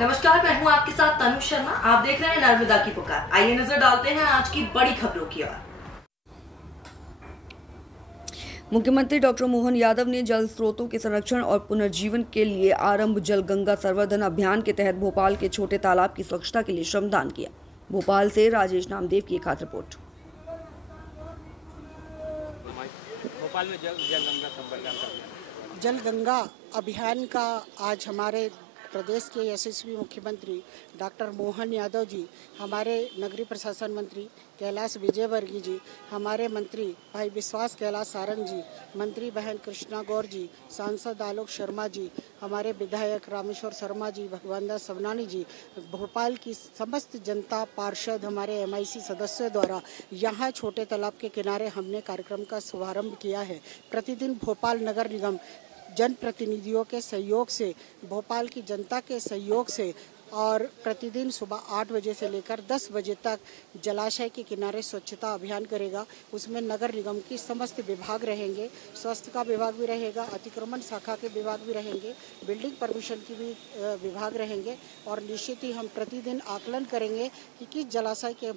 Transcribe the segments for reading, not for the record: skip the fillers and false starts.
नमस्कार, मैं हूं आपके साथ तनु शर्मा। आप देख रहे हैं नर्मदा की पुकार। आइए नजर डालते हैं आज की बड़ी खबरों की ओर। मुख्यमंत्री डॉक्टर मोहन यादव ने जल स्रोतों के संरक्षण और पुनर्जीवन के लिए आरंभ जल गंगा संवर्धन अभियान के तहत भोपाल के छोटे तालाब की स्वच्छता के लिए श्रमदान किया। भोपाल से राजेश नामदेव की एक खास रिपोर्ट। भोपाल में जल गंगा अभियान का आज हमारे प्रदेश के यशस्वी मुख्यमंत्री डॉक्टर मोहन यादव जी, हमारे नगरीय प्रशासन मंत्री कैलाश विजयवर्गीय जी, हमारे मंत्री भाई विश्वास कैलाश सारंग जी, मंत्री बहन कृष्णा गौर जी, सांसद आलोक शर्मा जी, हमारे विधायक रामेश्वर शर्मा जी, भगवान दास सवनानी जी, भोपाल की समस्त जनता, पार्षद, हमारे MIC सदस्यों द्वारा यहाँ छोटे तालाब के किनारे हमने कार्यक्रम का शुभारंभ किया है। प्रतिदिन भोपाल नगर निगम जनप्रतिनिधियों के सहयोग से, भोपाल की जनता के सहयोग से और प्रतिदिन सुबह 8 बजे से लेकर 10 बजे तक जलाशय के किनारे स्वच्छता अभियान करेगा। उसमें नगर निगम की समस्त विभाग रहेंगे, स्वास्थ्य का विभाग भी रहेगा, अतिक्रमण शाखा के विभाग भी रहेंगे, बिल्डिंग परमिशन की भी विभाग रहेंगे और निश्चित ही हम प्रतिदिन आकलन करेंगे कि किस जलाशय के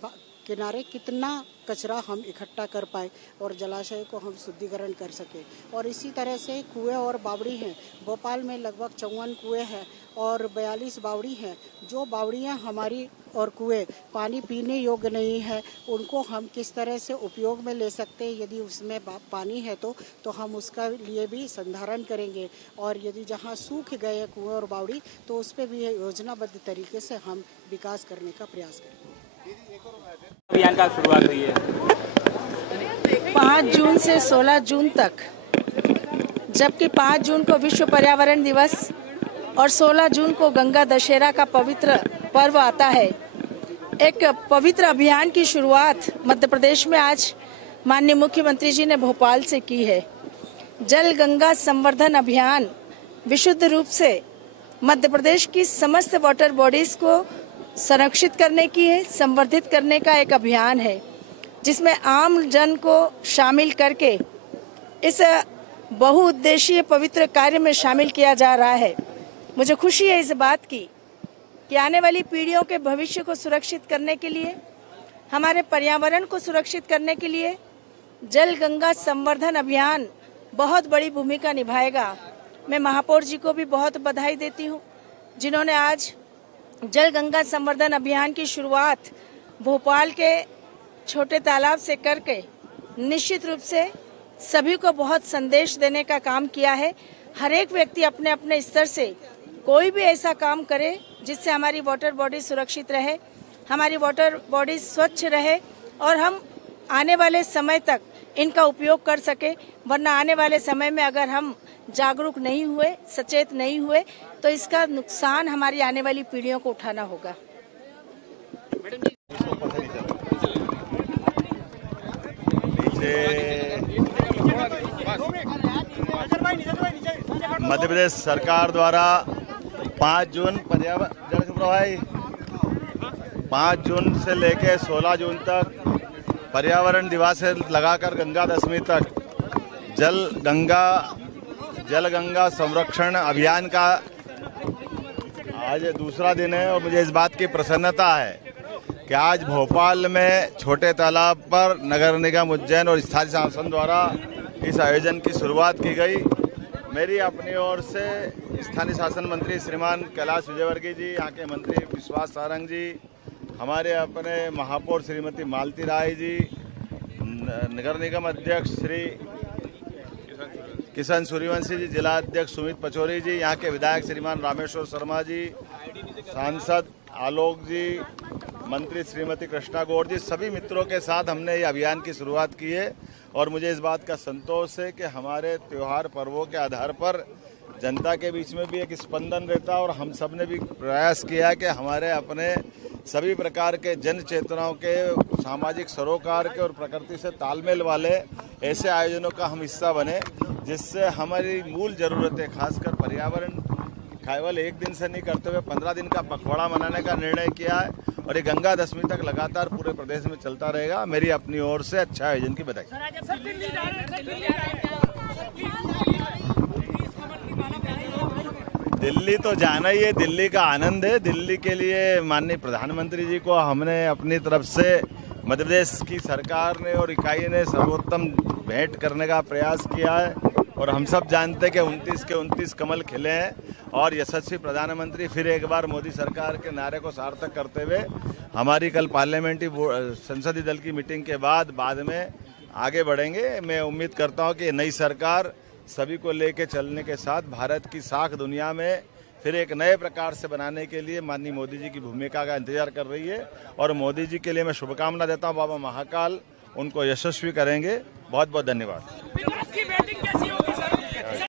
किनारे कितना कचरा हम इकट्ठा कर पाए और जलाशय को हम शुद्धिकरण कर सके। और इसी तरह से कुएं और बावड़ी हैं। भोपाल में लगभग 54 कुएं हैं और 42 बावड़ी हैं। जो बावड़ियां हमारी और कुएं पानी पीने योग्य नहीं है, उनको हम किस तरह से उपयोग में ले सकते हैं। यदि उसमें पानी है तो हम उसका लिए भी संधारण करेंगे और यदि जहां सूख गए कुएं और बावड़ी तो उस पर भी योजनाबद्ध तरीके से हम विकास करने का प्रयास करेंगे। अभियान का शुरुआत हुई है 5 जून से 16 जून तक, जबकि 5 जून को विश्व पर्यावरण दिवस और 16 जून को गंगा दशहरा का पवित्र पर्व आता है। एक पवित्र अभियान की शुरुआत मध्य प्रदेश में आज माननीय मुख्यमंत्री जी ने भोपाल से की है। जल गंगा संवर्धन अभियान विशुद्ध रूप से मध्य प्रदेश की समस्त वाटर बॉडीज को संरक्षित करने की है, संवर्धित करने का एक अभियान है, जिसमें आम जन को शामिल करके इस बहुउद्देशीय पवित्र कार्य में शामिल किया जा रहा है। मुझे खुशी है इस बात की कि आने वाली पीढ़ियों के भविष्य को सुरक्षित करने के लिए, हमारे पर्यावरण को सुरक्षित करने के लिए जल गंगा संवर्धन अभियान बहुत बड़ी भूमिका निभाएगा। मैं महापौर जी को भी बहुत बधाई देती हूँ, जिन्होंने आज जल गंगा संवर्धन अभियान की शुरुआत भोपाल के छोटे तालाब से करके निश्चित रूप से सभी को बहुत संदेश देने का काम किया है। हर एक व्यक्ति अपने अपने स्तर से कोई भी ऐसा काम करे जिससे हमारी वाटर बॉडी सुरक्षित रहे, हमारी वाटर बॉडी स्वच्छ रहे और हम आने वाले समय तक इनका उपयोग कर सके। वरना आने वाले समय में अगर हम जागरूक नहीं हुए, सचेत नहीं हुए, तो इसका नुकसान हमारी आने वाली पीढ़ियों को उठाना होगा। मध्य प्रदेश सरकार द्वारा 5 जून पर्यावरण 5 जून से लेकर 16 जून तक पर्यावरण दिवस से लगाकर गंगा दशमी तक जल गंगा संरक्षण अभियान का आज दूसरा दिन है और मुझे इस बात की प्रसन्नता है कि आज भोपाल में छोटे तालाब पर नगर निगम उज्जैन और स्थानीय शासन द्वारा इस आयोजन की शुरुआत की गई। मेरी अपनी ओर से स्थानीय शासन मंत्री श्रीमान कैलाश विजयवर्गीय जी, यहाँ के मंत्री विश्वास सारंग जी, हमारे अपने महापौर श्रीमती मालती राय जी, नगर निगम अध्यक्ष श्री किशन सूर्यवंशी जी, जिला अध्यक्ष सुमित पचौरी जी, यहाँ के विधायक श्रीमान रामेश्वर शर्मा जी, सांसद आलोक जी, मंत्री श्रीमती कृष्णा गौर जी, सभी मित्रों के साथ हमने ये अभियान की शुरुआत की है। और मुझे इस बात का संतोष है कि हमारे त्योहार पर्वों के आधार पर जनता के बीच में भी एक स्पंदन रहता है और हम सब ने भी प्रयास किया कि हमारे अपने सभी प्रकार के जन चेतनाओं के, सामाजिक सरोकार के और प्रकृति से तालमेल वाले ऐसे आयोजनों का हम हिस्सा बने, जिससे हमारी मूल ज़रूरतें, खासकर पर्यावरण, केवल एक दिन से नहीं करते हुए 15 दिन का पखवाड़ा मनाने का निर्णय किया है और ये गंगा दशमी तक लगातार पूरे प्रदेश में चलता रहेगा। मेरी अपनी ओर से अच्छा आयोजन की बधाई। दिल्ली तो जाना ही है, दिल्ली का आनंद है। दिल्ली के लिए माननीय प्रधानमंत्री जी को हमने अपनी तरफ से मध्य प्रदेश की सरकार ने और इकाई ने सर्वोत्तम भेंट करने का प्रयास किया है और हम सब जानते हैं कि 29 के 29 कमल खिले हैं और यशस्वी प्रधानमंत्री फिर एक बार मोदी सरकार के नारे को सार्थक करते हुए हमारी कल पार्लियामेंट्री संसदीय दल की मीटिंग के बाद में आगे बढ़ेंगे। मैं उम्मीद करता हूं कि नई सरकार सभी को लेकर चलने के साथ भारत की साख दुनिया में फिर एक नए प्रकार से बनाने के लिए माननीय मोदी जी की भूमिका का इंतजार कर रही है और मोदी जी के लिए मैं शुभकामना देता हूं। बाबा महाकाल उनको यशस्वी करेंगे। बहुत बहुत धन्यवाद।